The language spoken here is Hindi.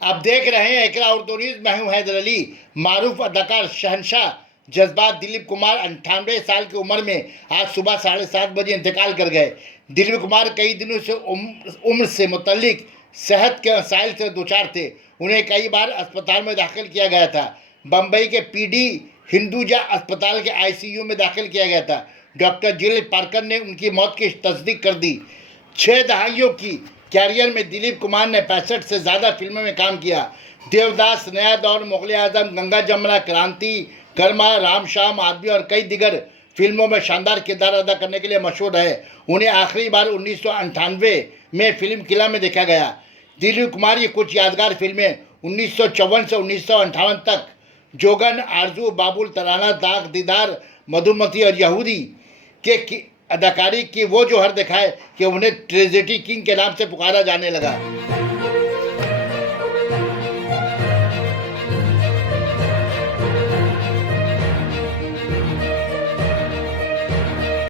आप देख रहे हैं इकरा उर्दू न्यूज़। मैं हूं हैदर अली। मारूफ अदाकार शहंशाह जज्बात दिलीप कुमार 98 साल की उम्र में आज सुबह 7:30 बजे इंतकाल कर गए। दिलीप कुमार कई दिनों से उम्र से मुतल्लिक सेहत के मसाइल से दुचार थे। उन्हें कई बार अस्पताल में दाखिल किया गया था। बम्बई के पीडी हिंदुजा अस्पताल के आईसीयू में दाखिल किया गया था। डॉक्टर जिल पार्कर ने उनकी मौत की तस्दीक कर दी। 6 दहाइयों की कैरियर में दिलीप कुमार ने 65 से ज़्यादा फिल्मों में काम किया। देवदास, नया दौर, मुगल आजम, गंगा जमुना, क्रांति, कर्मा, राम शाम आदमी और कई दिगर फिल्मों में शानदार किरदार अदा करने के लिए मशहूर है। उन्हें आखिरी बार 1998 में फिल्म किला में देखा गया। दिलीप कुमार की कुछ यादगार फिल्में 1954 से 1958 तक जोगन, आरजू, बाबुल, तराना, दाग, दीदार, मधुमती और यहूदी के अदाकारी की वो जोहर दिखाए कि उन्हें ट्रेजेडी किंग के नाम से पुकारा जाने लगा।